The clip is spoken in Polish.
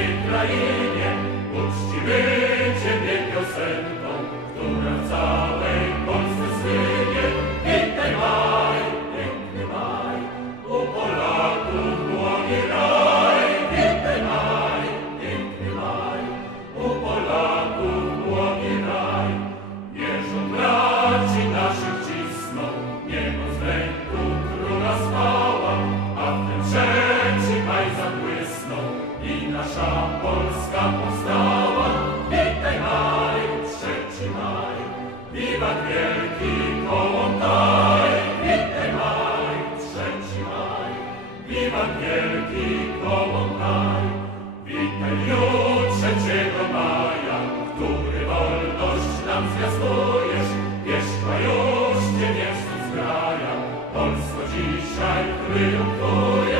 Ukraine. nasza Polska powstała, witaj maj, trzeci maj, wiwat wielki kołątaj. Witaj maj, trzeci maj, wiwat wielki kołątaj. Witaj już trzeciego maja, który wolność nam zwiastujesz, jeszcze już nie jest z kraja, Polsko dzisiaj triumfuje.